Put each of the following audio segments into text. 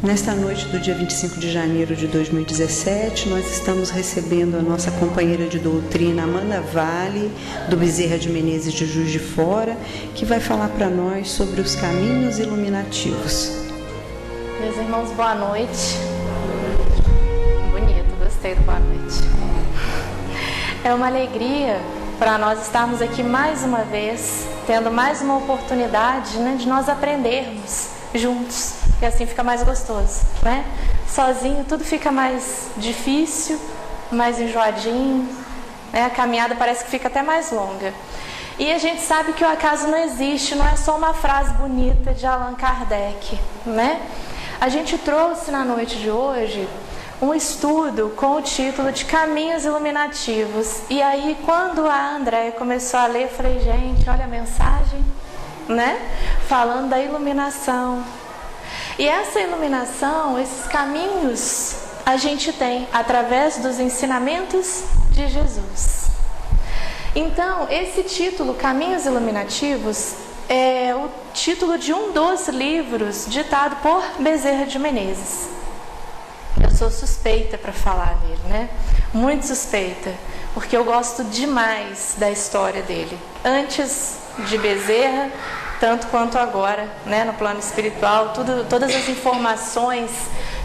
Nesta noite do dia 25 de janeiro de 2017, nós estamos recebendo a nossa companheira de doutrina, Amanda Vale, do Bezerra de Menezes de Juiz de Fora, que vai falar para nós sobre os caminhos iluminativos. Meus irmãos, boa noite. Bonito, gostei do boa noite. É uma alegria para nós estarmos aqui mais uma vez, tendo mais uma oportunidade, né, de nós aprendermos juntos. E assim fica mais gostoso, né? Sozinho tudo fica mais difícil, mais enjoadinho, né? A caminhada parece que fica até mais longa. E a gente sabe que o acaso não existe, não é só uma frase bonita de Allan Kardec, né? A gente trouxe na noite de hoje um estudo com o título de Caminhos Iluminativos. E aí, quando a Andréia começou a ler, eu falei, gente, olha a mensagem, né? Falando da iluminação. E essa iluminação, esses caminhos, a gente tem através dos ensinamentos de Jesus. Então, esse título, Caminhos Iluminativos, é o título de um dos livros ditado por Bezerra de Menezes. Eu sou suspeita para falar dele, né? Muito suspeita, porque eu gosto demais da história dele. Antes de Bezerra, tanto quanto agora, né, no plano espiritual, todas as informações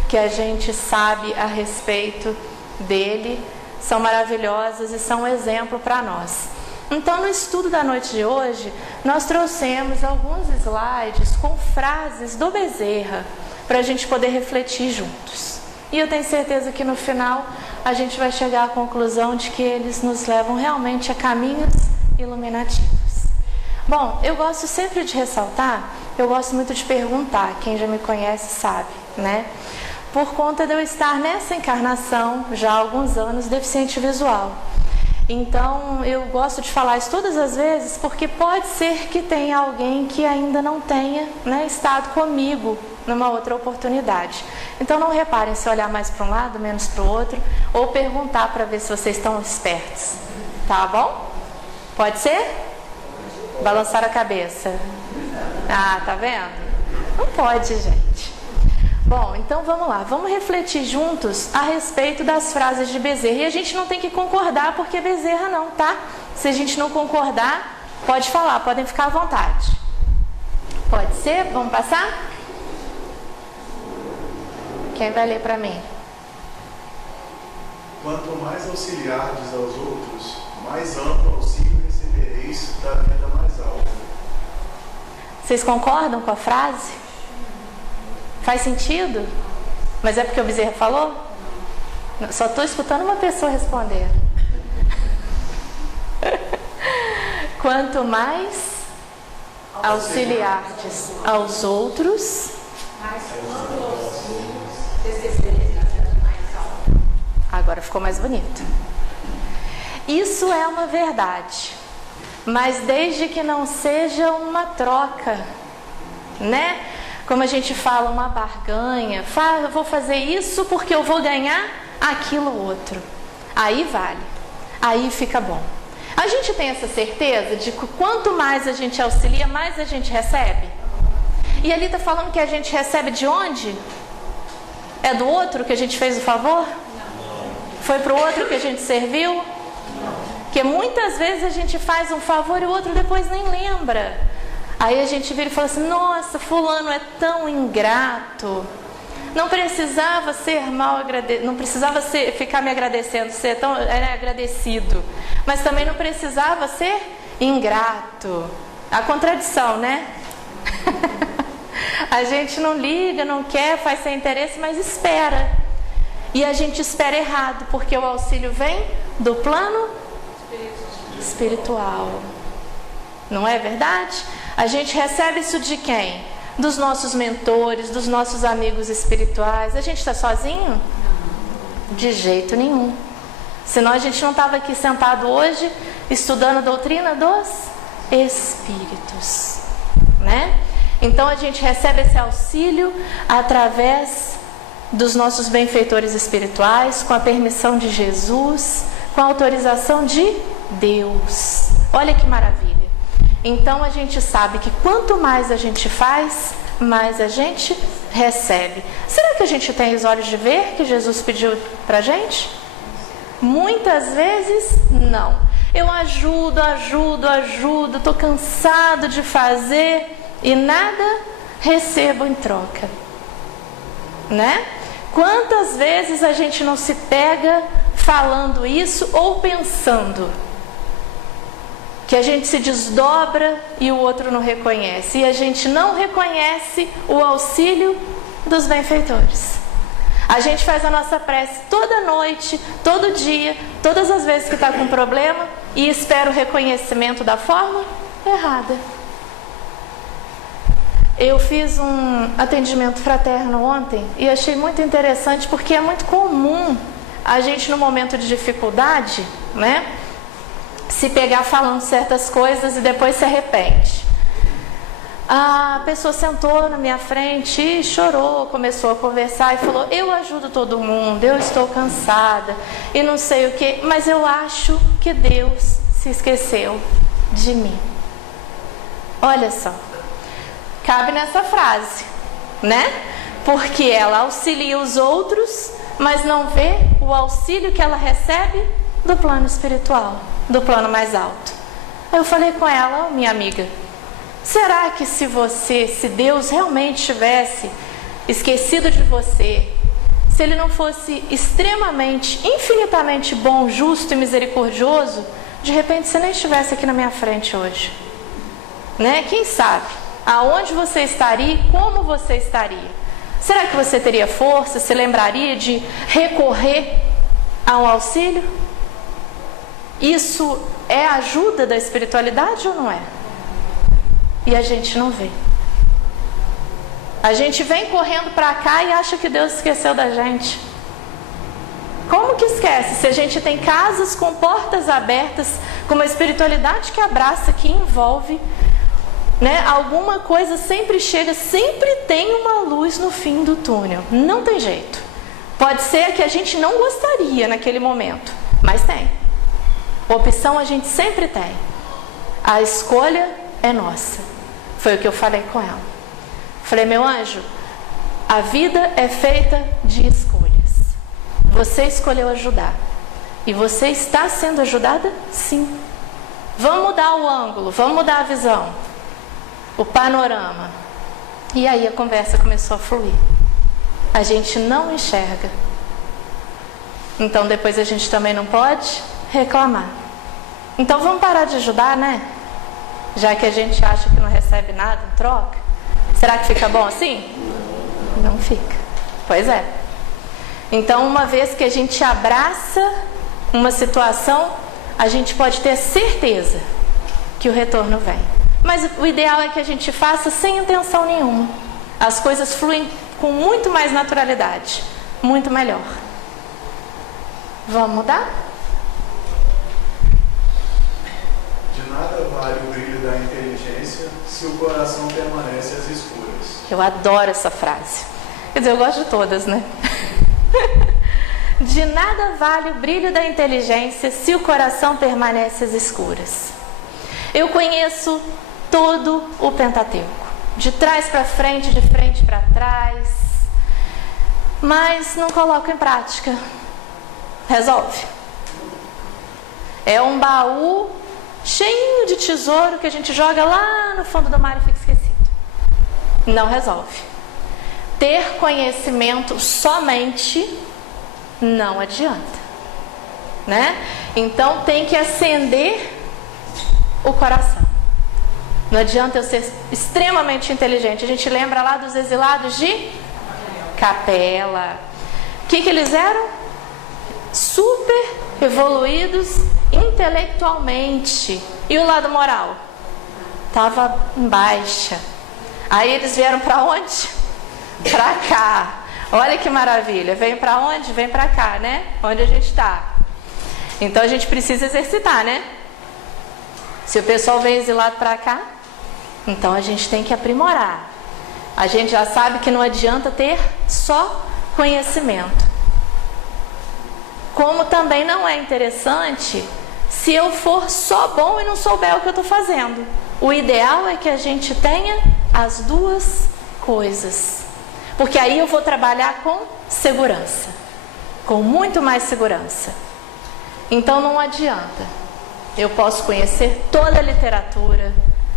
que a gente sabe a respeito dele são maravilhosas e são um exemplo para nós. Então, no estudo da noite de hoje, nós trouxemos alguns slides com frases do Bezerra para a gente poder refletir juntos. E eu tenho certeza que no final a gente vai chegar à conclusão de que eles nos levam realmente a caminhos iluminativos. Bom, eu gosto sempre de ressaltar, eu gosto muito de perguntar, quem já me conhece sabe, né? Por conta de eu estar nessa encarnação, já há alguns anos, deficiente visual. Então, eu gosto de falar isso todas as vezes, porque pode ser que tenha alguém que ainda não tenha, né, estado comigo numa outra oportunidade. Então, não reparem se olhar mais para um lado, menos para o outro, ou perguntar para ver se vocês estão espertos, tá bom? Pode ser? Balançar a cabeça. Ah, tá vendo? Não pode, gente. Bom, então vamos lá. Vamos refletir juntos a respeito das frases de Bezerra. E a gente não tem que concordar porque Bezerra não, tá? Se a gente não concordar, pode falar, podem ficar à vontade. Pode ser? Vamos passar? Quem vai ler para mim? Quanto mais auxiliardes aos outros, mais amplo auxílio recebereis da vida mais alta. Vocês concordam com a frase? Faz sentido? Mas é porque o Bezerra falou? Só estou escutando uma pessoa responder. Quanto mais auxiliardes aos outros, agora ficou mais bonito. Isso é uma verdade, mas desde que não seja uma troca, né? Como a gente fala, uma barganha. Eu vou fazer isso porque eu vou ganhar aquilo outro. Aí vale, aí fica bom. A gente tem essa certeza de que quanto mais a gente auxilia, mais a gente recebe? E ali está falando que a gente recebe de onde? É do outro que a gente fez o favor? Foi para o outro que a gente serviu? Porque muitas vezes a gente faz um favor e o outro depois nem lembra. Aí a gente vira e fala assim, nossa, fulano é tão ingrato. Não precisava ser mal agradecido, não precisava ficar me agradecendo, ser tão agradecido. Mas também não precisava ser ingrato. A contradição, né? A gente não liga, não quer, faz sem interesse, mas espera. E a gente espera errado, porque o auxílio vem do plano espiritual. Não é verdade? A gente recebe isso de quem? Dos nossos mentores, dos nossos amigos espirituais. A gente está sozinho? De jeito nenhum. Senão a gente não estava aqui sentado hoje estudando a doutrina dos espíritos, né? Então a gente recebe esse auxílio através dos nossos benfeitores espirituais, com a permissão de Jesus, com a autorização de Deus. Olha que maravilha. Então a gente sabe que quanto mais a gente faz, mais a gente recebe. Será que a gente tem os olhos de ver que Jesus pediu para a gente? Muitas vezes, não. Eu ajudo, estou cansado de fazer e nada recebo em troca, né? Quantas vezes a gente não se pega falando isso ou pensando que a gente se desdobra e o outro não reconhece, e a gente não reconhece o auxílio dos benfeitores. A gente faz a nossa prece toda noite, todo dia, todas as vezes que está com problema, e espera o reconhecimento da forma errada. Eu fiz um atendimento fraterno ontem e achei muito interessante, porque é muito comum a gente, no momento de dificuldade, né, se pegar falando certas coisas e depois se arrepende. A pessoa sentou na minha frente e chorou, começou a conversar e falou: eu ajudo todo mundo, eu estou cansada e não sei o que, mas eu acho que Deus se esqueceu de mim. Olha só, cabe nessa frase, né? Porque ela auxilia os outros, mas não vê o auxílio que ela recebe do plano espiritual, do plano mais alto. Aí eu falei com ela: minha amiga, será que se Deus realmente tivesse esquecido de você, se Ele não fosse extremamente, infinitamente bom, justo e misericordioso, de repente você nem estivesse aqui na minha frente hoje, né? Quem sabe aonde você estaria e como você estaria? Será que você teria força, se lembraria de recorrer a um auxílio? Isso é ajuda da espiritualidade ou não é? E a gente não vê. A gente vem correndo para cá e acha que Deus esqueceu da gente. Como que esquece? Se a gente tem casas com portas abertas, com uma espiritualidade que abraça, que envolve, né? Alguma coisa sempre chega, sempre tem uma luz no fim do túnel. Não tem jeito. Pode ser que a gente não gostaria naquele momento, mas tem. Opção a gente sempre tem. A escolha é nossa. Foi o que eu falei com ela. Falei: meu anjo, a vida é feita de escolhas. Você escolheu ajudar. E você está sendo ajudada? Sim. Vamos mudar o ângulo, vamos mudar a visão, o panorama. E aí a conversa começou a fluir. A gente não enxerga. Então depois a gente também não pode reclamar. Então vamos parar de ajudar, né? Já que a gente acha que não recebe nada em troca. Será que fica bom assim? Não fica. Pois é. Então, uma vez que a gente abraça uma situação, a gente pode ter certeza que o retorno vem. Mas o ideal é que a gente faça sem intenção nenhuma. As coisas fluem com muito mais naturalidade, muito melhor. Vamos mudar? De nada vale o brilho da inteligência se o coração permanece às escuras. Eu adoro essa frase. Quer dizer, eu gosto de todas, né? De nada vale o brilho da inteligência se o coração permanece às escuras. Eu conheço todo o Pentateuco, de trás para frente, de frente para trás, mas não coloco em prática. Resolve? É um baú cheio de tesouro que a gente joga lá no fundo do mar e fica esquecido. Não resolve. Ter conhecimento somente não adianta, né? Então tem que acender o coração. Não adianta eu ser extremamente inteligente. A gente lembra lá dos exilados de Capela. O que eles eram? Super evoluídos intelectualmente. E o lado moral? Estava em baixa. Aí eles vieram para onde? Para cá. Olha que maravilha. Vem para onde? Vem para cá, né? Onde a gente está. Então a gente precisa exercitar, né? Se o pessoal vem exilado para cá, então a gente tem que aprimorar. A gente já sabe que não adianta ter só conhecimento. Como também não é interessante se eu for só bom e não souber o que eu estou fazendo. O ideal é que a gente tenha as duas coisas. Porque aí eu vou trabalhar com segurança, com muito mais segurança. Então não adianta. Eu posso conhecer toda a literatura,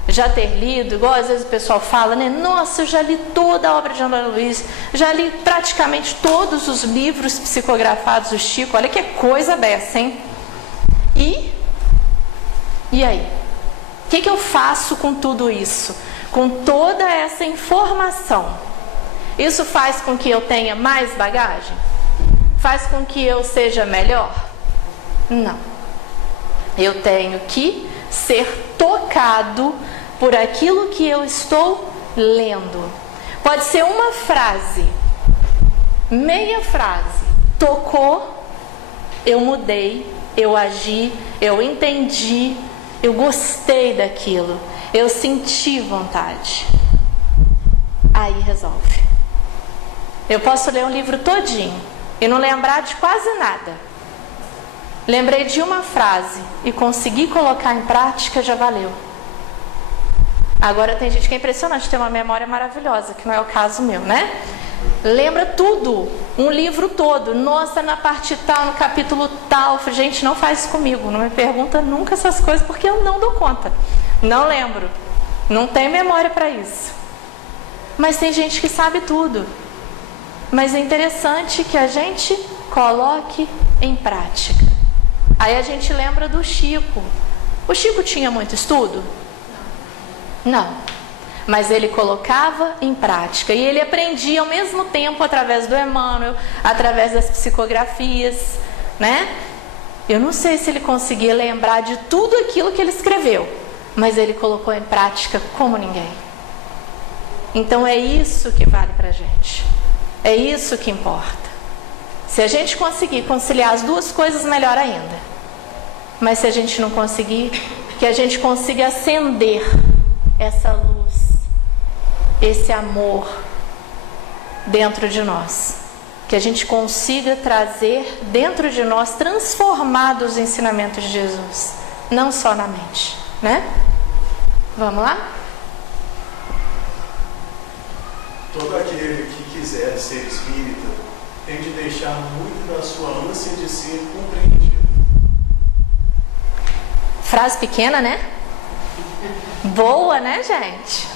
já ter lido, igual às vezes o pessoal fala, né? Nossa, eu já li toda a obra de André Luiz, já li praticamente todos os livros psicografados do Chico. Olha que coisa dessa, hein? E aí? O que eu faço com tudo isso? Com toda essa informação? Isso faz com que eu tenha mais bagagem? Faz com que eu seja melhor? Não. Eu tenho que ser tocado por aquilo que eu estou lendo. Pode ser uma frase, meia frase. Tocou, eu mudei, eu agi, eu entendi, eu gostei daquilo, eu senti vontade. Aí resolve. Eu posso ler um livro todinho e não lembrar de quase nada. Lembrei de uma frase e consegui colocar em prática, já valeu. Agora tem gente que é impressionante, tem uma memória maravilhosa, que não é o caso meu, né? Lembra tudo, um livro todo. Nossa, na parte tal, no capítulo tal. Gente, não faz isso comigo, não me pergunta nunca essas coisas, porque eu não dou conta. Não lembro, não tenho memória para isso. Mas tem gente que sabe tudo. Mas é interessante que a gente coloque em prática. Aí a gente lembra do Chico. O Chico tinha muito estudo? Não. Mas ele colocava em prática. E ele aprendia ao mesmo tempo através do Emmanuel, através das psicografias, né? Eu não sei se ele conseguia lembrar de tudo aquilo que ele escreveu, mas ele colocou em prática como ninguém. Então é isso que vale pra gente. É isso que importa. Se a gente conseguir conciliar as duas coisas, melhor ainda. Mas se a gente não conseguir, que a gente consiga acender essa luz, esse amor dentro de nós. Que a gente consiga trazer dentro de nós, transformar os ensinamentos de Jesus. Não só na mente, né? Vamos lá? Todo aquele que quiser ser espírita tem de deixar muito da sua ânsia de ser compreendido. Frase pequena, né? Boa, né, gente?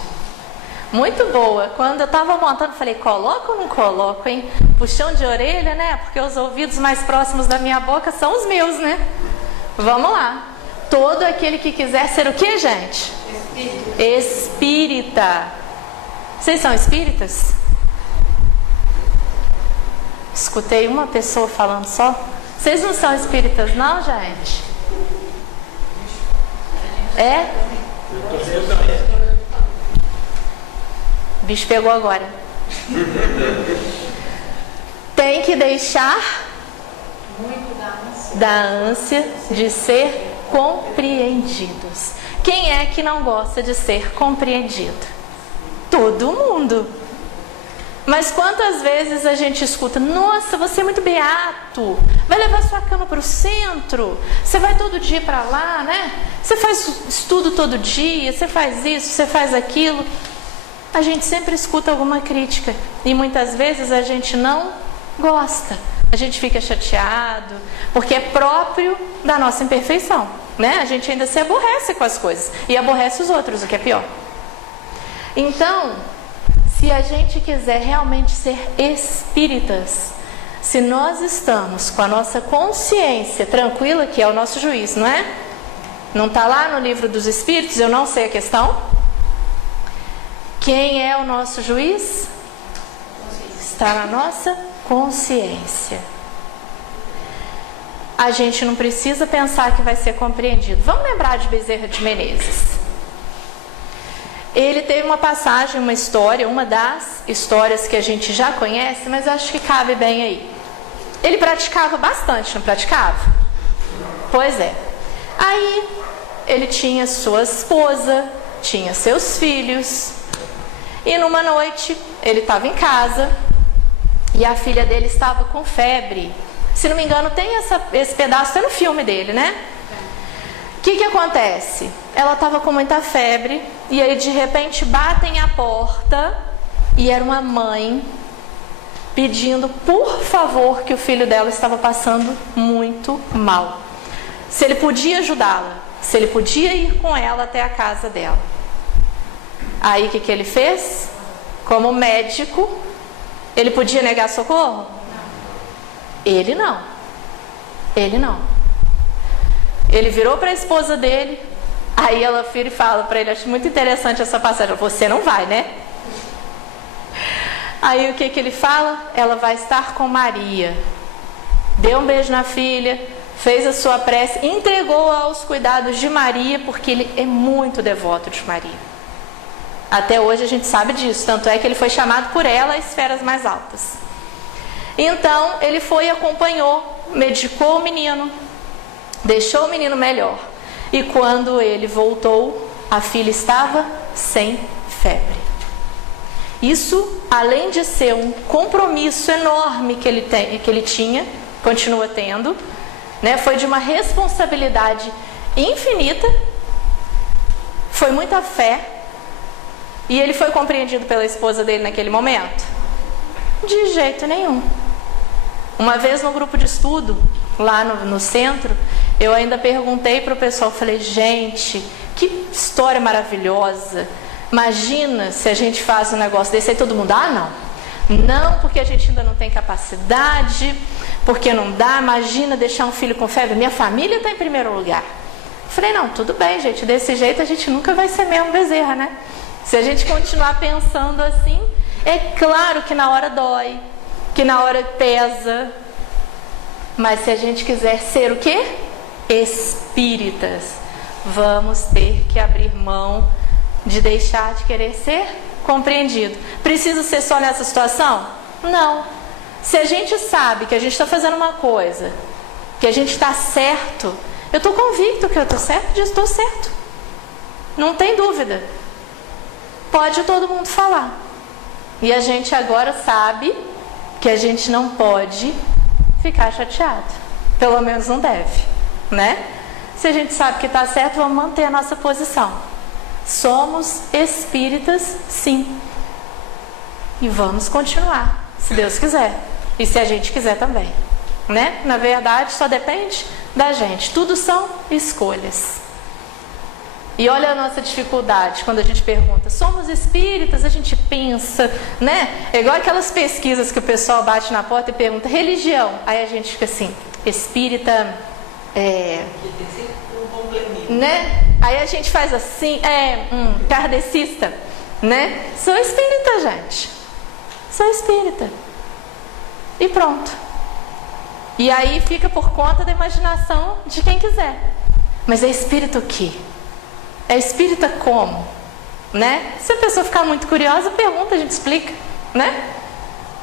Muito boa. Quando eu estava montando, falei, coloco ou não coloco, hein? Puxão de orelha, né? Porque os ouvidos mais próximos da minha boca são os meus, né? Vamos lá. Todo aquele que quiser ser o quê, gente? Espírita. Espírita. Vocês são espíritas? Escutei uma pessoa falando só. Vocês não são espíritas não, gente? É? O bicho pegou agora. Tem que deixar da ânsia de ser compreendidos. Quem é que não gosta de ser compreendido? Todo mundo. Mas quantas vezes a gente escuta, nossa, você é muito beato, vai levar sua cama para o centro, você vai todo dia para lá, né? Você faz estudo todo dia, você faz isso, você faz aquilo. A gente sempre escuta alguma crítica e muitas vezes a gente não gosta, a gente fica chateado, porque é próprio da nossa imperfeição, né? A gente ainda se aborrece com as coisas e aborrece os outros, o que é pior. Então, se a gente quiser realmente ser espíritas, se nós estamos com a nossa consciência tranquila, que é o nosso juiz, não é? Não está lá no livro dos Espíritos, eu não sei a questão. Quem é o nosso juiz? Está na nossa consciência. A gente não precisa pensar que vai ser compreendido. Vamos lembrar de Bezerra de Menezes. Ele teve uma passagem, uma história, uma das histórias que a gente já conhece, mas acho que cabe bem aí. Ele praticava bastante, não praticava? Pois é. Aí, ele tinha sua esposa, tinha seus filhos, e numa noite, ele estava em casa, e a filha dele estava com febre. Se não me engano, tem esse pedaço, tá no filme dele, né? O que acontece? Ela estava com muita febre e aí de repente batem a porta e era uma mãe pedindo por favor, que o filho dela estava passando muito mal. Se ele podia ajudá-la, se ele podia ir com ela até a casa dela. Aí o que ele fez? Como médico, ele podia negar socorro? Ele não. Ele não. Ele virou para a esposa dele, aí ela vira e fala para ele, acho muito interessante essa passagem, você não vai, né? Aí o que ele fala? Ela vai estar com Maria. Deu um beijo na filha, fez a sua prece, entregou aos cuidados de Maria, porque ele é muito devoto de Maria. Até hoje a gente sabe disso, tanto é que ele foi chamado por ela a esferas mais altas. Então ele foi e acompanhou, medicou o menino, deixou o menino melhor. E quando ele voltou, a filha estava sem febre. Isso, além de ser um compromisso enorme que ele tinha, continua tendo, né? Foi de uma responsabilidade infinita, foi muita fé, e ele foi compreendido pela esposa dele naquele momento? De jeito nenhum. Uma vez no grupo de estudo, lá no centro, eu ainda perguntei para o pessoal, falei, gente, que história maravilhosa. Imagina se a gente faz um negócio desse, aí todo mundo, não, porque a gente ainda não tem capacidade, porque não dá, imagina deixar um filho com febre, minha família está em primeiro lugar. Falei, não, tudo bem, gente, desse jeito a gente nunca vai ser mesmo Bezerra, né? Se a gente continuar pensando assim, é claro que na hora dói, que na hora pesa, mas se a gente quiser ser o quê? Espíritas, vamos ter que abrir mão de deixar de querer ser compreendido. Precisa ser só nessa situação? Não. Se a gente sabe que a gente está fazendo uma coisa, que a gente está certo, eu estou convicto que eu estou certo, eu estou certo. Não tem dúvida. Pode todo mundo falar. E a gente agora sabe que a gente não pode ficar chateado. Pelo menos não deve, né? Se a gente sabe que está certo, vamos manter a nossa posição. Somos espíritas, sim. E vamos continuar, se Deus quiser. E se a gente quiser também, né? Na verdade, só depende da gente. Tudo são escolhas. E olha a nossa dificuldade quando a gente pergunta, somos espíritas? A gente pensa, né? É igual aquelas pesquisas que o pessoal bate na porta e pergunta, religião? Aí a gente fica assim, espírita, né? Aí a gente faz assim, kardecista, né? Sou espírita, gente. Sou espírita. E pronto. E aí fica por conta da imaginação de quem quiser. Mas é espírita o quê? É espírita como? Né? Se a pessoa ficar muito curiosa, pergunta, a gente explica, né?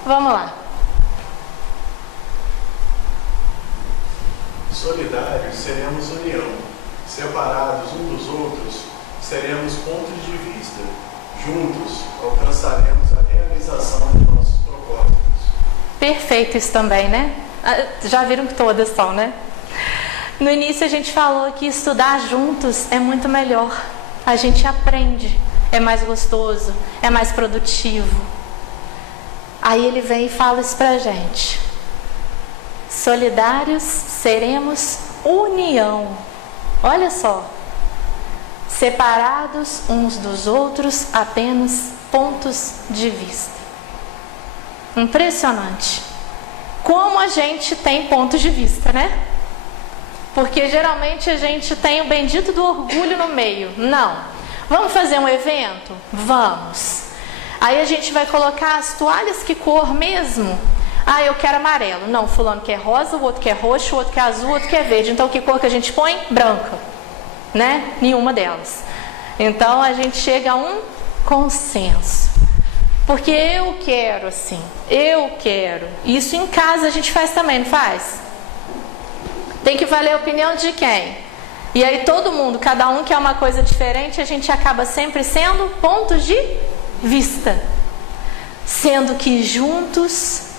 Vamos lá. Solidários seremos união, separados um dos outros seremos pontos de vista, juntos alcançaremos a realização de nossos propósitos. Perfeito isso também, né? Já viram que todas são, né? No início a gente falou que estudar juntos é muito melhor. A gente aprende, é mais gostoso, é mais produtivo. Aí ele vem e fala isso pra gente. Solidários seremos união. Olha só. Separados uns dos outros, apenas pontos de vista. Impressionante. Como a gente tem pontos de vista, né? Porque geralmente a gente tem o bendito do orgulho no meio. Não. Vamos fazer um evento? Vamos. Aí a gente vai colocar as toalhas, que cor mesmo? Ah, eu quero amarelo. Não, fulano quer rosa, o outro quer roxo, o outro quer azul, o outro quer verde. Então que cor que a gente põe? Branca. Né? Nenhuma delas. Então a gente chega a um consenso. Porque eu quero assim. Eu quero. Isso em casa a gente faz também, não faz? Tem que valer a opinião de quem? E aí todo mundo, cada um quer uma coisa diferente, a gente acaba sempre sendo pontos de vista. Sendo que juntos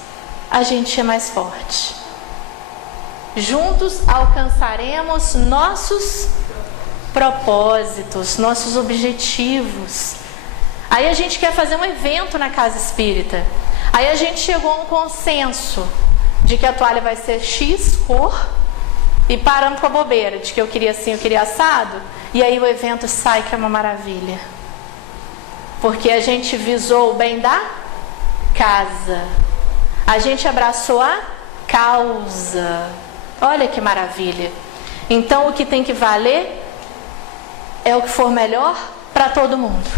a gente é mais forte. Juntos alcançaremos nossos propósitos, nossos objetivos. Aí a gente quer fazer um evento na casa espírita. Aí a gente chegou a um consenso de que a toalha vai ser X cor e paramos com a bobeira de que eu queria assim, eu queria assado, e aí o evento sai que é uma maravilha. Porque a gente visou o bem da casa. A gente abraçou a causa. Olha que maravilha. Então o que tem que valer é o que for melhor para todo mundo,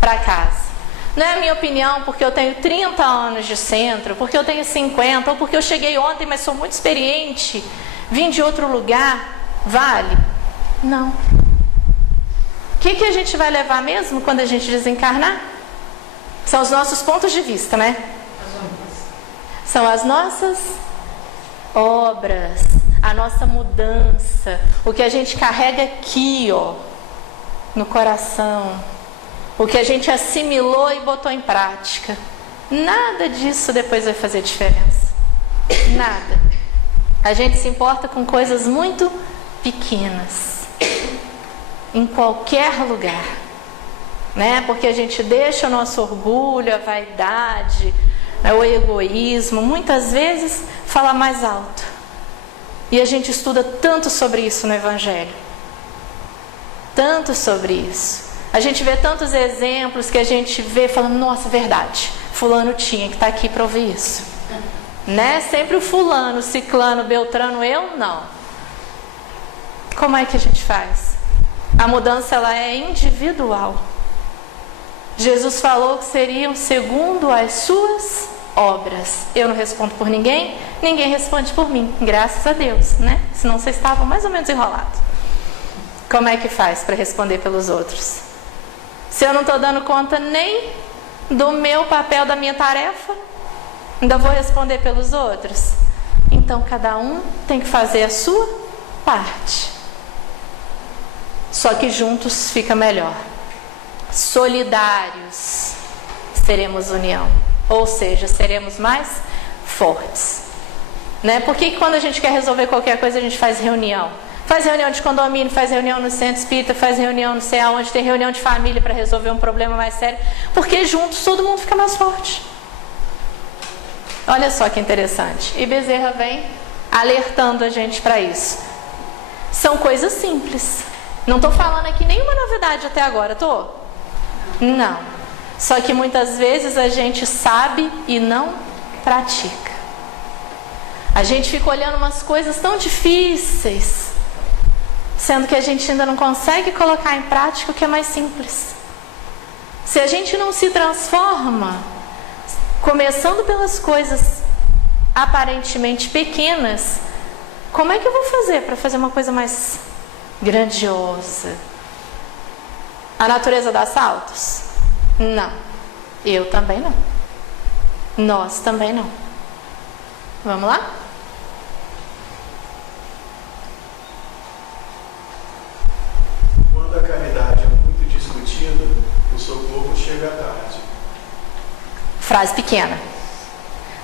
para casa. Não é a minha opinião porque eu tenho 30 anos de centro, porque eu tenho 50, ou porque eu cheguei ontem, mas sou muito experiente, vim de outro lugar, vale? Não. O que a gente vai levar mesmo quando a gente desencarnar? São os nossos pontos de vista, né? São as nossas obras, a nossa mudança, o que a gente carrega aqui, ó, no coração, o que a gente assimilou e botou em prática. Nada disso depois vai fazer diferença. Nada. A gente se importa com coisas muito pequenas, em qualquer lugar, né? Porque a gente deixa o nosso orgulho, a vaidade, o egoísmo, muitas vezes fala mais alto. E a gente estuda tanto sobre isso no Evangelho. Tanto sobre isso. A gente vê tantos exemplos que a gente vê falando, nossa, verdade, fulano tinha que estar aqui para ouvir isso. Né? Sempre o fulano, ciclano, beltrano, eu não. Como é que a gente faz? A mudança ela é individual. Jesus falou que seriam segundo as suas obras. Eu não respondo por ninguém, ninguém responde por mim, graças a Deus, né? Senão vocês estavam mais ou menos enrolados. Como é que faz para responder pelos outros? Se eu não estou dando conta nem do meu papel, da minha tarefa, ainda vou responder pelos outros? Então cada um tem que fazer a sua parte. Só que juntos fica melhor. Solidários, seremos união. Ou seja, seremos mais fortes. Né? Por que quando a gente quer resolver qualquer coisa a gente faz reunião? Faz reunião de condomínio, faz reunião no centro espírita, faz reunião não sei aonde, tem reunião de família para resolver um problema mais sério. Porque juntos todo mundo fica mais forte. Olha só que interessante. E Bezerra vem alertando a gente para isso. São coisas simples. Não estou falando aqui nenhuma novidade até agora, estou? Não. Só que muitas vezes a gente sabe e não pratica. A gente fica olhando umas coisas tão difíceis, sendo que a gente ainda não consegue colocar em prática o que é mais simples. Se a gente não se transforma, começando pelas coisas aparentemente pequenas, como é que eu vou fazer para fazer uma coisa mais grandiosa? A natureza dá saltos? Não. Eu também não. Nós também não. Vamos lá? Quando a caridade é muito discutida, o socorro chega tarde. Frase pequena.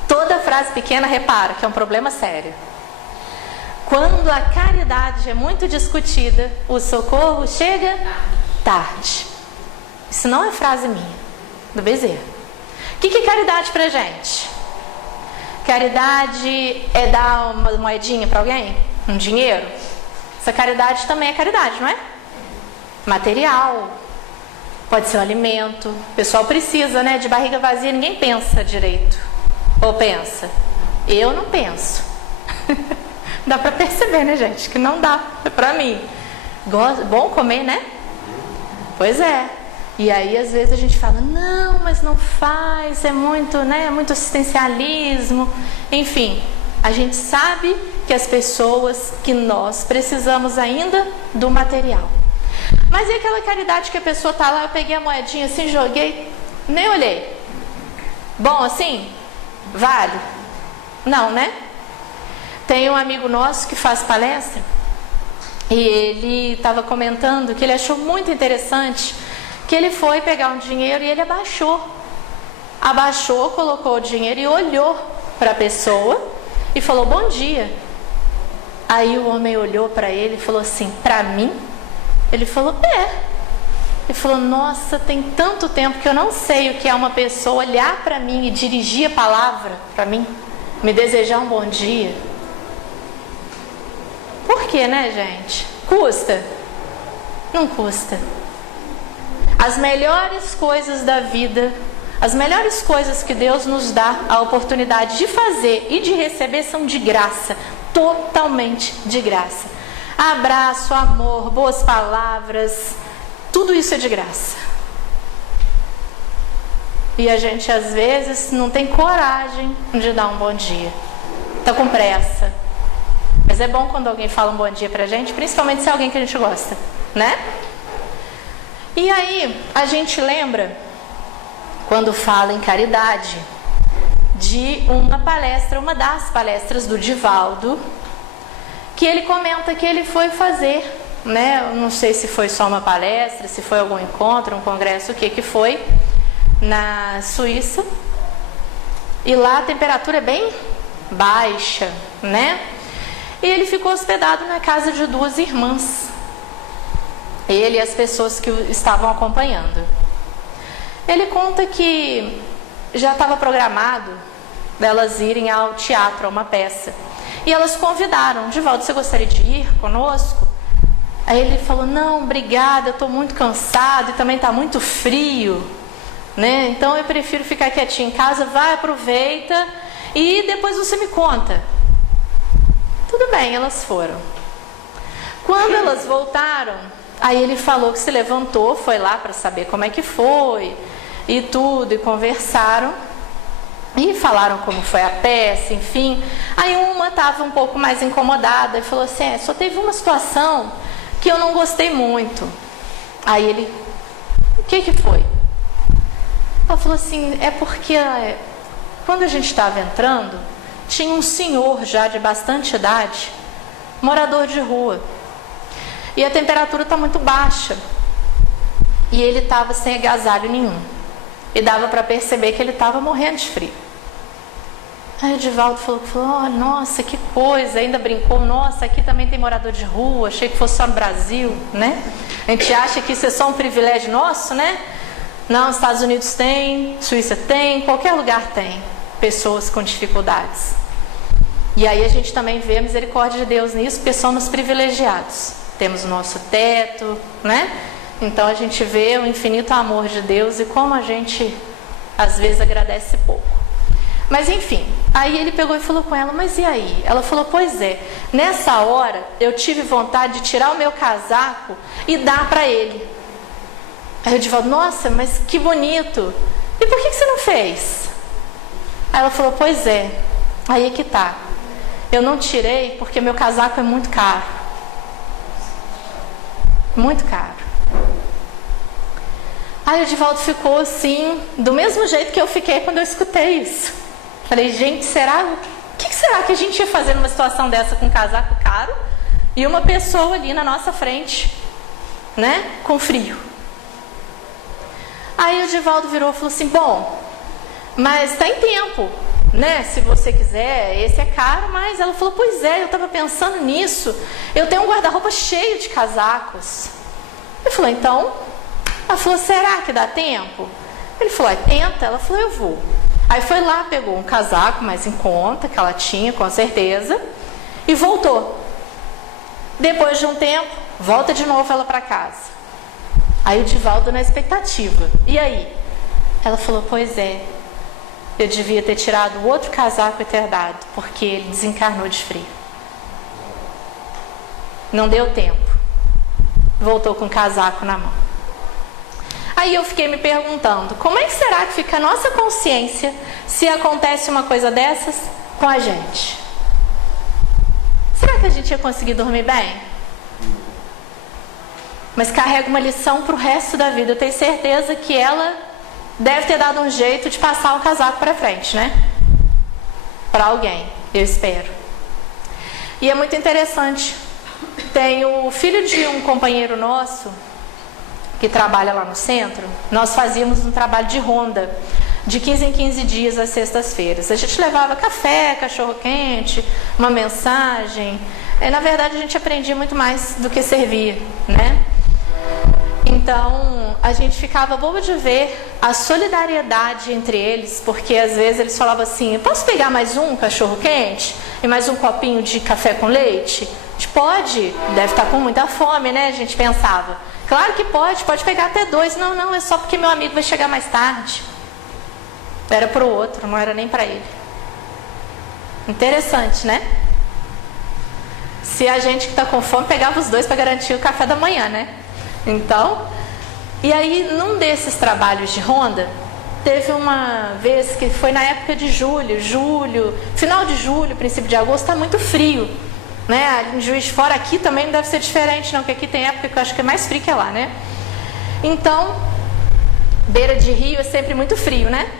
Toda frase pequena, repara que é um problema sério. Quando a caridade é muito discutida, o socorro chega tarde. Isso não é frase minha, do Bezerra. O que é caridade pra gente? Caridade é dar uma moedinha para alguém? Um dinheiro? Essa caridade também é caridade, não é? Material. Pode ser um alimento. O pessoal precisa, né? De barriga vazia ninguém pensa direito. Ou pensa? Eu não penso. Dá para perceber, né, gente? Que não dá para mim. Bom comer, né? Pois é. E aí às vezes a gente fala, não, mas não faz, é muito, né? É muito assistencialismo. Enfim, a gente sabe que as pessoas, que nós precisamos ainda do material. Mas e aquela caridade que a pessoa tá lá, eu peguei a moedinha assim, joguei, nem olhei. Bom assim? Vale? Não, né? Tem um amigo nosso que faz palestra e ele estava comentando que ele achou muito interessante que ele foi pegar um dinheiro e ele abaixou, colocou o dinheiro e olhou para a pessoa e falou, bom dia. Aí o homem olhou para ele e falou assim, para mim? Ele falou, e falou: nossa, tem tanto tempo que eu não sei o que é uma pessoa olhar para mim e dirigir a palavra para mim, me desejar um bom dia. Por quê, né, gente? Custa? Não custa. As melhores coisas da vida, as melhores coisas que Deus nos dá a oportunidade de fazer e de receber são de graça, totalmente de graça. Abraço, amor, boas palavras, tudo isso é de graça. E a gente às vezes não tem coragem de dar um bom dia. Está com pressa. Mas é bom quando alguém fala um bom dia pra gente, principalmente se é alguém que a gente gosta, né? E aí, a gente lembra, quando fala em caridade, de uma palestra, uma das palestras do Divaldo, que ele comenta que ele foi fazer, né? Eu não sei se foi só uma palestra, se foi algum encontro, um congresso, o que foi, na Suíça. E lá a temperatura é bem baixa, né? E ele ficou hospedado na casa de duas irmãs. Ele e as pessoas que o estavam acompanhando. Ele conta que já estava programado delas irem ao teatro, a uma peça. E elas convidaram: Divaldo, você gostaria de ir conosco? Aí ele falou: não, obrigada, eu estou muito cansado e também está muito frio, né? Então eu prefiro ficar quietinho em casa. Vai, aproveita e depois você me conta. Tudo bem, elas foram. Quando elas voltaram, aí ele falou que se levantou, foi lá para saber como é que foi e tudo, e conversaram e falaram como foi a peça, enfim. Aí uma estava um pouco mais incomodada e falou assim: só teve uma situação que eu não gostei muito. Aí ele: o que foi? Ela falou assim: é porque quando a gente estava entrando, tinha um senhor já de bastante idade, morador de rua, e a temperatura está muito baixa, e ele estava sem agasalho nenhum, e dava para perceber que ele estava morrendo de frio. Aí o Divaldo falou: oh, nossa, que coisa, ainda brincou: nossa, aqui também tem morador de rua, achei que fosse só no Brasil, né? A gente acha que isso é só um privilégio nosso, né? Não, Estados Unidos tem, Suíça tem, qualquer lugar tem pessoas com dificuldades. E aí a gente também vê a misericórdia de Deus nisso, porque somos privilegiados. Temos o nosso teto, né? Então a gente vê o infinito amor de Deus e como a gente às vezes agradece pouco. Mas enfim, aí ele pegou e falou com ela: mas e aí? Ela falou: pois é, nessa hora eu tive vontade de tirar o meu casaco e dar para ele. Aí o Divaldo: nossa, mas que bonito, e por que você não fez? Aí ela falou: pois é, aí é que tá, eu não tirei porque meu casaco é muito caro. Muito caro. Aí o Divaldo ficou assim, do mesmo jeito que eu fiquei quando eu escutei isso. Falei: gente, será? O que será que a gente ia fazer numa situação dessa com um casaco caro e uma pessoa ali na nossa frente, né, com frio? Aí o Divaldo virou e falou assim: bom, mas tem tempo, né? Se você quiser, esse é caro, mas... Ela falou: pois é, eu estava pensando nisso, eu tenho um guarda-roupa cheio de casacos. Ele falou: então... Ela falou: será que dá tempo? Ele falou: tenta. Ela falou: eu vou. Aí foi lá, pegou um casaco mais em conta, que ela tinha, com certeza, e voltou. Depois de um tempo, volta de novo ela para casa. Aí o Divaldo na expectativa: e aí? Ela falou: pois é, eu devia ter tirado o outro casaco e ter dado, porque ele desencarnou de frio. Não deu tempo. Voltou com o casaco na mão. Aí eu fiquei me perguntando: como é que será que fica a nossa consciência se acontece uma coisa dessas com a gente? Será que a gente ia conseguir dormir bem? Mas carrega uma lição para o resto da vida. Eu tenho certeza que ela deve ter dado um jeito de passar o casaco para frente, né? Para alguém, eu espero. E é muito interessante. Tem o filho de um companheiro nosso que trabalha lá no centro. Nós fazíamos um trabalho de ronda de 15 em 15 dias às sextas-feiras. A gente levava café, cachorro-quente, uma mensagem. Na verdade, a gente aprendia muito mais do que servia, né? Então, a gente ficava bobo de ver a solidariedade entre eles, porque às vezes eles falavam assim: posso pegar mais um cachorro quente? E mais um copinho de café com leite? A gente pode, deve estar com muita fome, né? A gente pensava. Claro que pode pegar até 2. Não, é só porque meu amigo vai chegar mais tarde. Era para o outro, não era nem para ele. Interessante, né? Se a gente que está com fome pegava os 2 para garantir o café da manhã, né? Então, e aí num desses trabalhos de ronda, teve uma vez que foi na época de julho, final de julho, princípio de agosto, está muito frio, né? Em Juiz de Fora, aqui também não deve ser diferente não, porque aqui tem época que eu acho que é mais frio que lá, né? Então, beira de rio é sempre muito frio, né?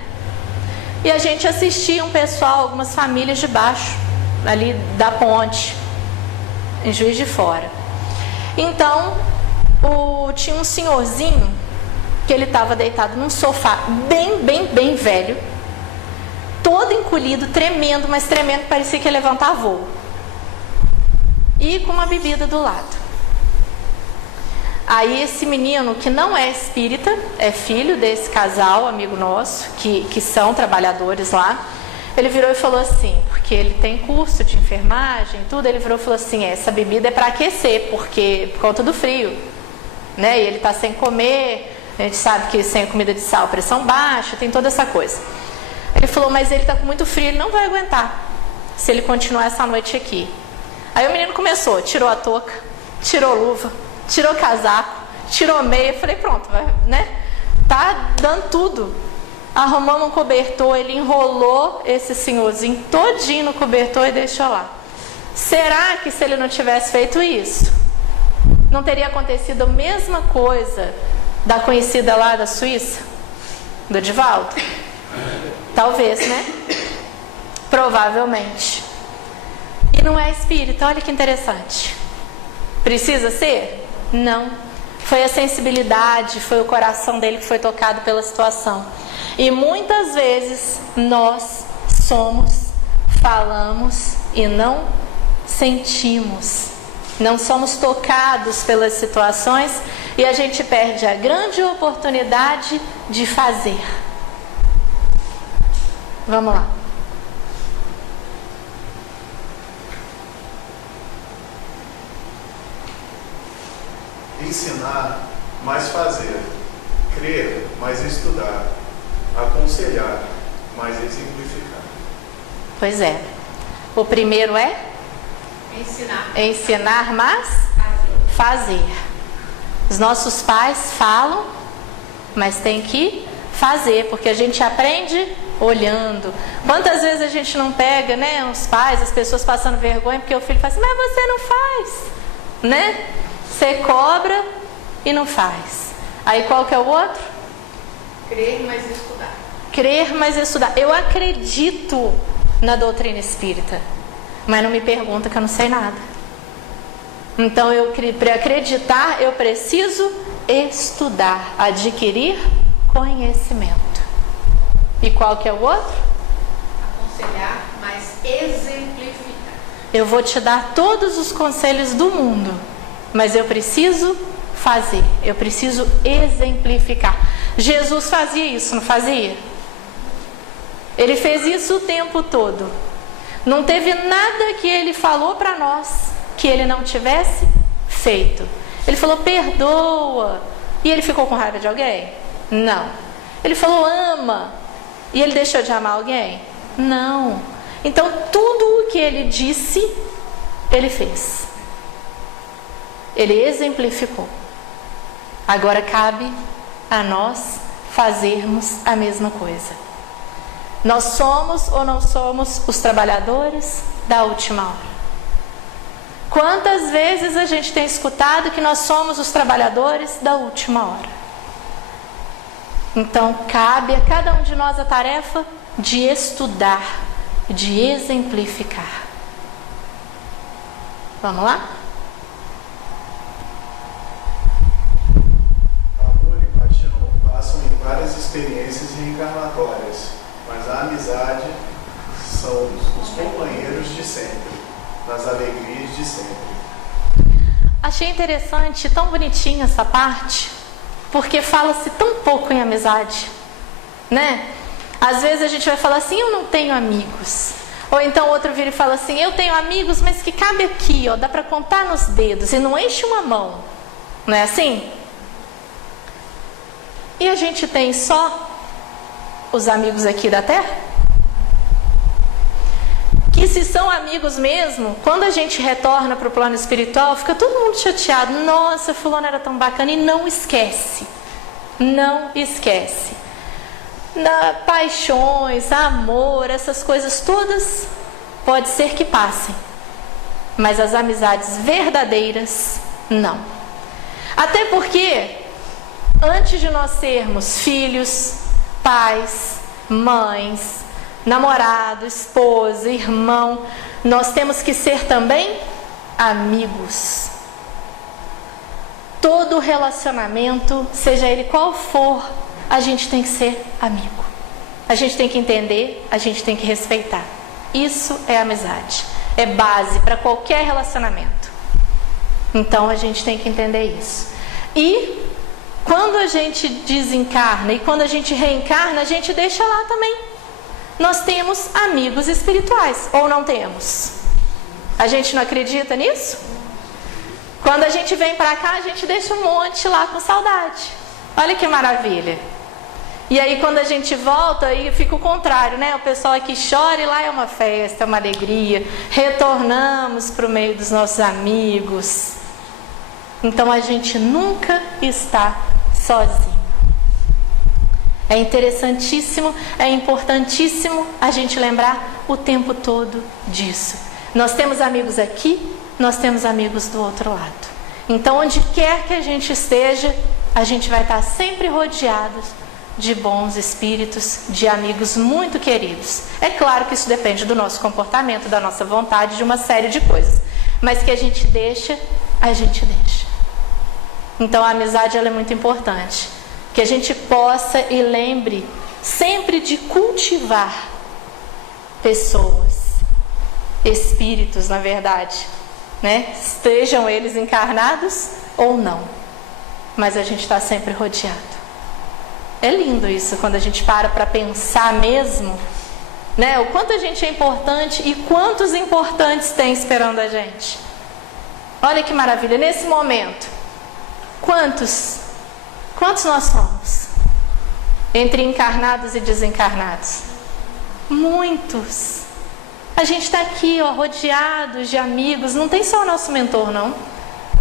E a gente assistia um pessoal, algumas famílias debaixo ali da ponte, em Juiz de Fora. Então, tinha um senhorzinho que ele estava deitado num sofá bem velho, todo encolhido, tremendo, mas tremendo, parecia que ia levantar voo, e com uma bebida do lado. Aí esse menino, que não é espírita, é filho desse casal, amigo nosso, que são trabalhadores lá, ele virou e falou assim, porque ele tem curso de enfermagem e tudo, ele virou e falou assim: essa bebida é para aquecer, por conta do frio, né? E ele está sem comer, a gente sabe que sem comida de sal, pressão baixa, tem toda essa coisa. Ele falou: mas ele está com muito frio, ele não vai aguentar se ele continuar essa noite aqui. Aí o menino começou, tirou a touca, tirou a luva, tirou o casaco, tirou a meia. Eu falei: pronto, vai, né? Tá dando tudo. Arrumamos um cobertor, ele enrolou esse senhorzinho todinho no cobertor e deixou lá. Será que se ele não tivesse feito isso, não teria acontecido a mesma coisa da conhecida lá da Suíça, do Divaldo? Talvez, né? Provavelmente. E não é espírita, olha que interessante. Precisa ser? Não. Foi a sensibilidade, foi o coração dele que foi tocado pela situação. E muitas vezes nós somos, falamos e não sentimos. Não somos tocados pelas situações e a gente perde a grande oportunidade de fazer. Vamos lá. Ensinar, mais fazer. Crer, mais estudar. Aconselhar, mais exemplificar. Pois é. O primeiro é? Ensinar, mas fazer. Os nossos pais falam, mas tem que fazer, porque a gente aprende olhando. Quantas vezes a gente não pega, né, os pais, as pessoas passando vergonha porque o filho fala assim: mas você não faz, né? Você cobra e não faz. Aí qual que é o outro? Crer, mas estudar. Crer, mas estudar. Eu acredito na doutrina espírita, mas não me pergunta que eu não sei nada. Então, para acreditar, eu preciso estudar, adquirir conhecimento. E qual que é o outro? Aconselhar, mas exemplificar. Eu vou te dar todos os conselhos do mundo, mas eu preciso fazer, eu preciso exemplificar. Jesus fazia isso, não fazia? Ele fez isso o tempo todo. Não teve nada que ele falou para nós que ele não tivesse feito. Ele falou: perdoa. E ele ficou com raiva de alguém? Não. Ele falou: ama. E ele deixou de amar alguém? Não. Então tudo o que ele disse, ele fez. Ele exemplificou. Agora cabe a nós fazermos a mesma coisa. Nós somos ou não somos os trabalhadores da última hora? Quantas vezes a gente tem escutado que nós somos os trabalhadores da última hora? Então cabe a cada um de nós a tarefa de estudar, de exemplificar. Vamos lá? Amor e paixão passam em várias experiências reencarnatórias, mas a amizade são os companheiros de sempre, nas alegrias de sempre. Achei interessante, tão bonitinha essa parte, porque fala-se tão pouco em amizade, né? Às vezes a gente vai falar assim, eu não tenho amigos. Ou então outro vira e fala assim, eu tenho amigos, mas que cabe aqui, ó, dá para contar nos dedos e não enche uma mão. Não é assim? E a gente tem só os amigos aqui da terra? Que se são amigos mesmo, quando a gente retorna para o plano espiritual, fica todo mundo chateado. Nossa, fulano era tão bacana. E não esquece. Não esquece. Paixões, amor, essas coisas todas, pode ser que passem. Mas as amizades verdadeiras, não. Até porque, antes de nós sermos filhos, pais, mães, namorado, esposa, irmão, nós temos que ser também amigos. Todo relacionamento, seja ele qual for, a gente tem que ser amigo. A gente tem que entender, a gente tem que respeitar. Isso é amizade. É base para qualquer relacionamento. Então a gente tem que entender isso. E quando a gente desencarna e quando a gente reencarna, a gente deixa lá também. Nós temos amigos espirituais, ou não temos? A gente não acredita nisso? Quando a gente vem para cá, a gente deixa um monte lá com saudade. Olha que maravilha. E aí quando a gente volta, aí fica o contrário, né? O pessoal aqui chora e lá é uma festa, é uma alegria. Retornamos para o meio dos nossos amigos. Então a gente nunca está sozinho. É interessantíssimo, é importantíssimo a gente lembrar o tempo todo disso. Nós temos amigos aqui, nós temos amigos do outro lado. Então, onde quer que a gente esteja, a gente vai estar sempre rodeados de bons espíritos, de amigos muito queridos. É claro que isso depende do nosso comportamento, da nossa vontade, de uma série de coisas. Mas que a gente deixa, a gente deixa. Então, a amizade ela é muito importante. Que a gente possa e lembre sempre de cultivar pessoas, espíritos, na verdade, né? Estejam eles encarnados ou não, mas a gente está sempre rodeado. É lindo isso, quando a gente para pensar mesmo, né? O quanto a gente é importante e quantos importantes tem esperando a gente. Olha que maravilha, nesse momento, quantos nós somos? Entre encarnados e desencarnados? Muitos. A gente está aqui, ó, rodeados de amigos. Não tem só o nosso mentor, não.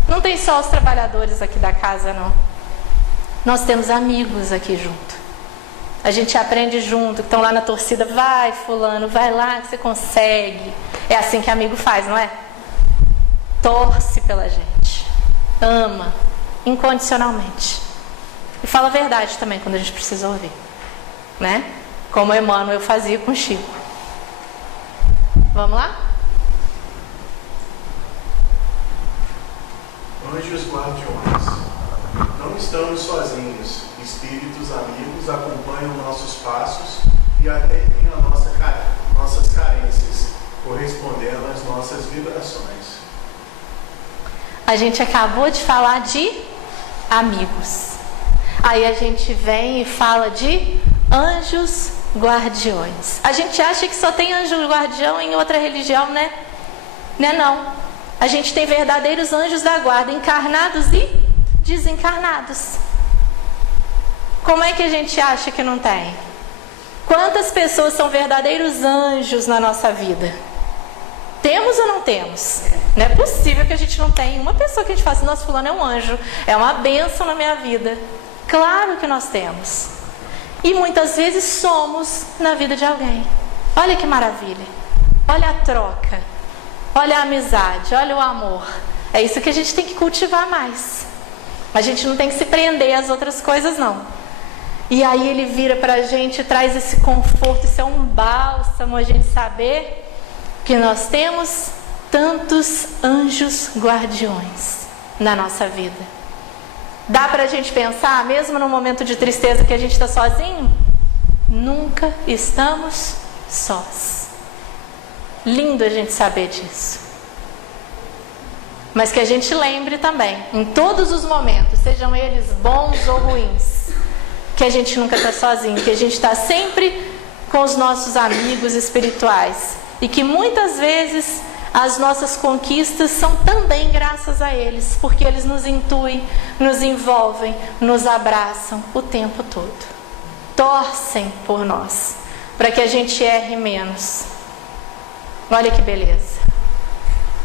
Não tem só os trabalhadores aqui da casa, não. Nós temos amigos aqui junto. A gente aprende junto, estão lá na torcida. Vai, fulano, vai lá que você consegue. É assim que amigo faz, não é? Torce pela gente. Ama, incondicionalmente. E fala a verdade também quando a gente precisa ouvir, né? Como Emmanuel fazia com Chico. Vamos lá? Anjos guardiões, não estamos sozinhos. Espíritos amigos acompanham nossos passos e atendem a nossas carências, correspondendo às nossas vibrações. A gente acabou de falar de amigos. Aí a gente vem e fala de anjos guardiões. A gente acha que só tem anjo guardião em outra religião, né? Não. A gente tem verdadeiros anjos da guarda, encarnados e desencarnados. Como é que a gente acha que não tem? Quantas pessoas são verdadeiros anjos na nossa vida? Temos ou não temos? Não é possível que a gente não tenha uma pessoa que a gente fala assim, nossa, fulano é um anjo, é uma bênção na minha vida. Claro que nós temos. E muitas vezes somos na vida de alguém. Olha que maravilha. Olha a troca. Olha a amizade. Olha o amor. É isso que a gente tem que cultivar mais. A gente não tem que se prender às outras coisas, não. E aí ele vira pra gente e traz esse conforto. Isso é um bálsamo, a gente saber que nós temos tantos anjos guardiões na nossa vida. Dá pra gente pensar, mesmo no momento de tristeza que a gente está sozinho? Nunca estamos sós. Lindo a gente saber disso. Mas que a gente lembre também, em todos os momentos, sejam eles bons ou ruins, que a gente nunca está sozinho, que a gente está sempre com os nossos amigos espirituais. E que muitas vezes as nossas conquistas são também graças a eles, porque eles nos intuem, nos envolvem, nos abraçam o tempo todo. Torcem por nós, para que a gente erre menos. Olha que beleza.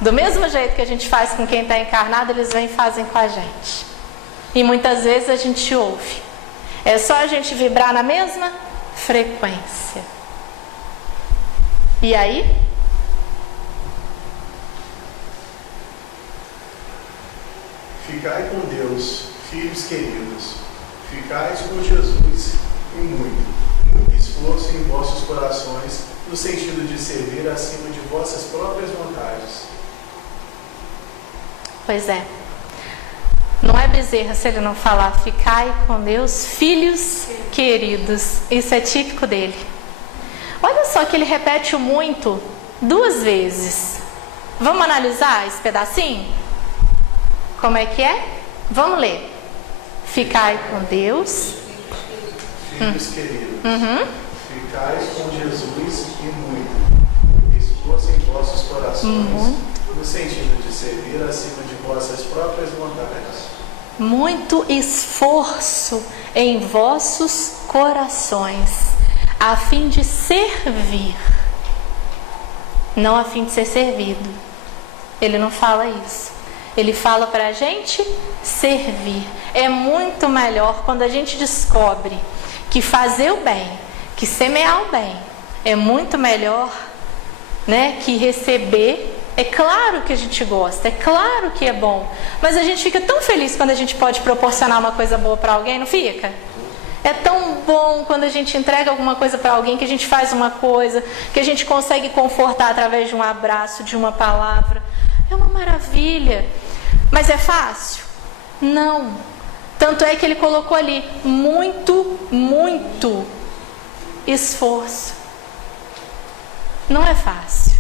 Do mesmo jeito que a gente faz com quem está encarnado, eles vêm e fazem com a gente. E muitas vezes a gente ouve. É só a gente vibrar na mesma frequência. E aí? Ficai com Deus, filhos queridos. Ficais com Jesus e muito esforço em vossos corações, no sentido de servir acima de vossas próprias vontades. Pois é. Não é Bezerra se ele não falar ficai com Deus, filhos queridos. Isso é típico dele. Olha só que ele repete o muito 2 vezes. Vamos analisar esse pedacinho? Como é que é? Vamos ler. Ficai com Deus. Filhos queridos. Ficais com Jesus e muito esforço em vossos corações, no sentido de servir acima de vossas próprias vontades. Muito esforço em vossos corações, a fim de servir, não a fim de ser servido. Ele não fala isso. Ele fala para a gente servir. É muito melhor quando a gente descobre que fazer o bem, que semear o bem, é muito melhor, né, que receber. É claro que a gente gosta, é claro que é bom, mas a gente fica tão feliz quando a gente pode proporcionar uma coisa boa para alguém, não fica? É tão bom quando a gente entrega alguma coisa para alguém, que a gente faz uma coisa, que a gente consegue confortar através de um abraço, de uma palavra. É uma maravilha. Mas é fácil? Não. Tanto é que ele colocou ali muito esforço. Não é fácil.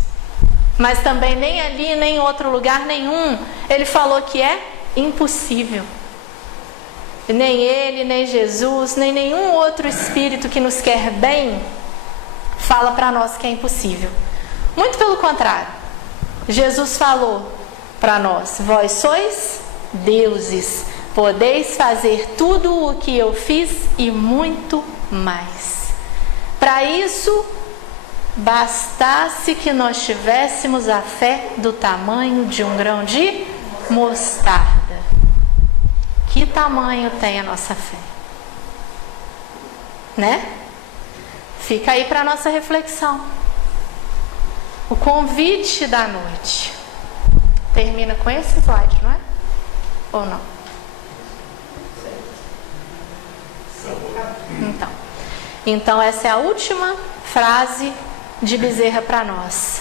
Mas também nem ali, nem em outro lugar nenhum, ele falou que é impossível. Nem ele, nem Jesus, nem nenhum outro espírito que nos quer bem fala para nós que é impossível. Muito pelo contrário. Jesus falou para nós: vós sois deuses, podeis fazer tudo o que eu fiz e muito mais. Para isso, bastasse que nós tivéssemos a fé do tamanho de um grão de mostarda. Que tamanho tem a nossa fé? Né? Fica aí para a nossa reflexão. O convite da noite termina com esse slide, não é? Ou não? Então essa é a última frase de Bezerra para nós.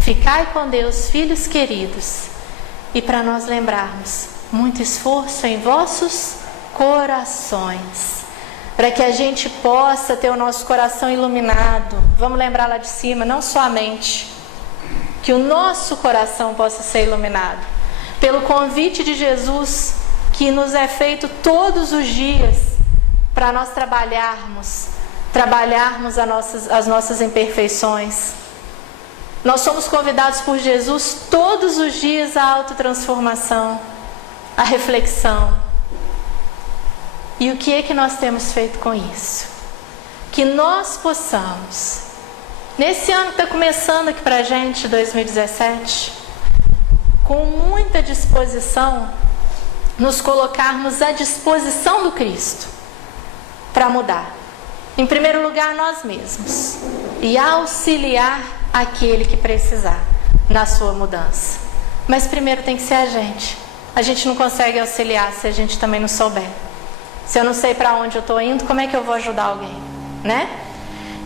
Ficai com Deus, filhos queridos, e para nós lembrarmos, muito esforço em vossos corações, para que a gente possa ter o nosso coração iluminado. Vamos lembrar lá de cima, não só a mente, que o nosso coração possa ser iluminado pelo convite de Jesus, que nos é feito todos os dias, para nós trabalharmos as nossas imperfeições. Nós somos convidados por Jesus todos os dias à autotransformação, à reflexão. E o que é que nós temos feito com isso? Que nós possamos, nesse ano que está começando aqui para a gente, 2017, com muita disposição, nos colocarmos à disposição do Cristo para mudar. Em primeiro lugar, nós mesmos, e auxiliar aquele que precisar na sua mudança. Mas primeiro tem que ser a gente. A gente não consegue auxiliar se a gente também não souber. Se eu não sei para onde eu estou indo, como é que eu vou ajudar alguém, né?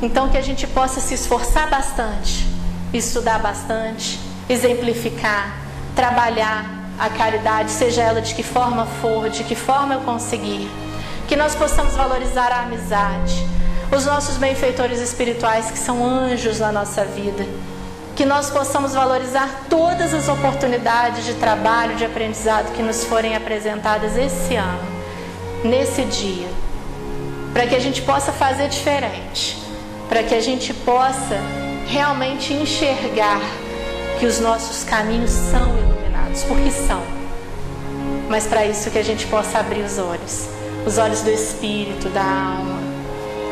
Então que a gente possa se esforçar bastante, estudar bastante, exemplificar, trabalhar a caridade, seja ela de que forma for, de que forma eu conseguir. Que nós possamos valorizar a amizade, os nossos benfeitores espirituais, que são anjos na nossa vida, Que nós possamos valorizar todas as oportunidades de trabalho, de aprendizado que nos forem apresentadas esse ano, nesse dia, para que a gente possa fazer diferente, para que a gente possa realmente enxergar que os nossos caminhos são iluminados, porque são. Mas para isso que a gente possa abrir os olhos do espírito, da alma,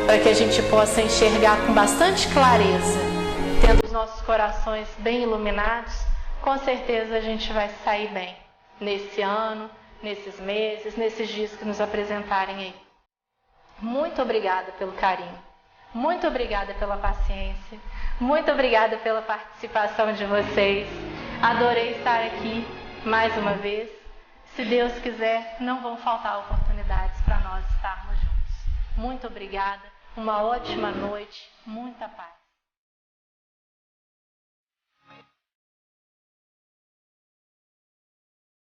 para que a gente possa enxergar com bastante clareza, tendo os nossos corações bem iluminados. Com certeza a gente vai sair bem nesse ano, nesses meses, nesses dias que nos apresentarem aí. Muito obrigada pelo carinho, muito obrigada pela paciência, muito obrigada pela participação de vocês. Adorei estar aqui mais uma vez. Se Deus quiser, não vão faltar oportunidades para nós estarmos juntos. Muito obrigada, uma ótima noite, muita paz.